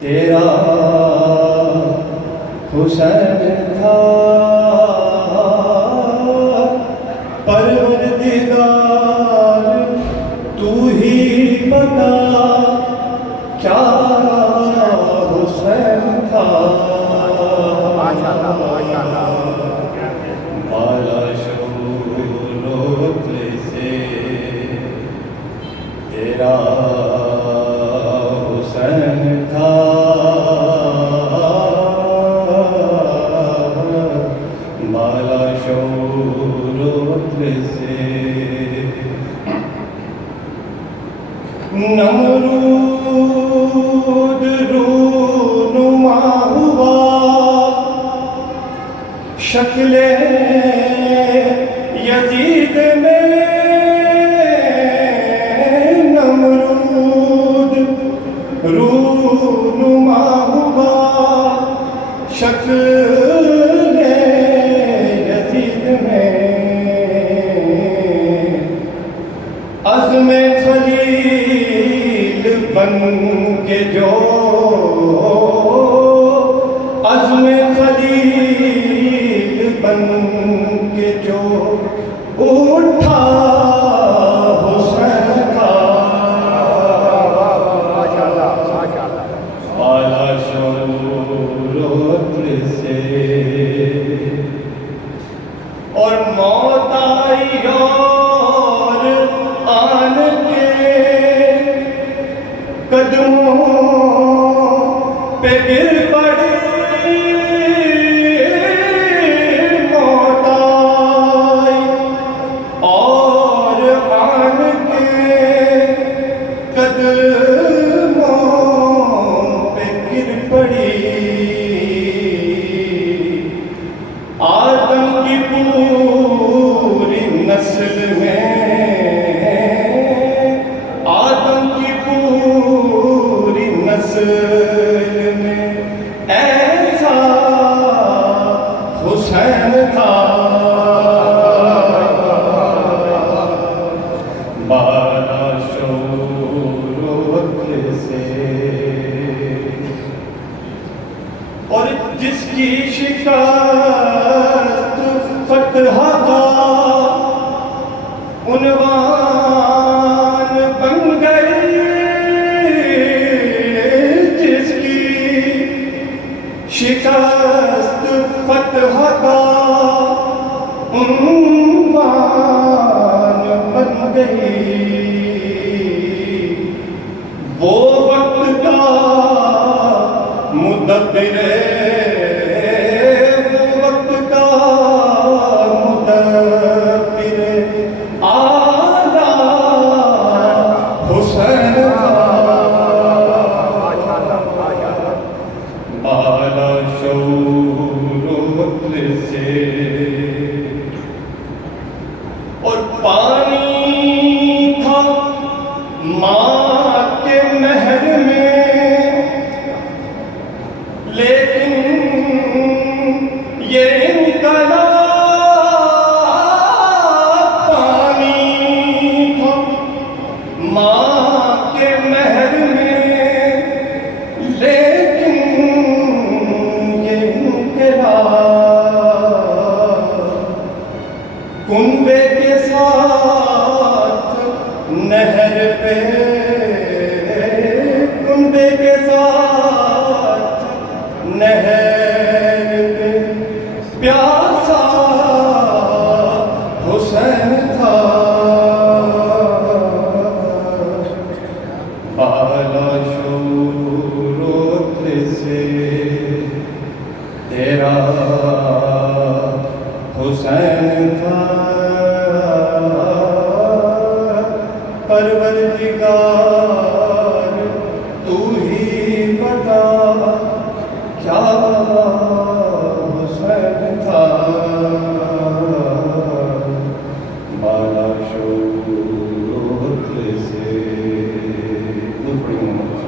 تیرا حسین تھا پروردگار، تو ہی بتا کیا حسین تھا۔ بالا شعور و عقل سے تیرا حسین تھا، بالا شعور و عقل سے نمرود رونما ہوا، شکل یزید میں نمرود رونما ہوا، شکل یزید میں عزم خلیل بن کے جو عزم خلیل بن کے جو اٹھا حسین تھا، بالا شعور و عقل سے اور موت آئی اور آن کے قدموں پہ گر پڑی، موت آئی اور آن کے قدموں پہ گر پڑی، آدم کی پوری نسل میں، آدم کی پوری نسل میں ایسا حسین تھا، بالا شعور و عقل سے اور جس کی شکست فتح کا عنوان بن گئی، جس کی شکست فتح کا عنوان بن گئی، وہ وقت کا مدبر بالا شعور و عقل سے اور پانی تھا ماں کے نہر میں، لیکن یہ انقلاب پانی تھا ماں کے نہر میں، کنبے کے ساتھ نہر پہ، کنبے کے ساتھ نہر پہ پیاسا حسین تھا، بالا شعور و عقل سے تیرا حسین تھا۔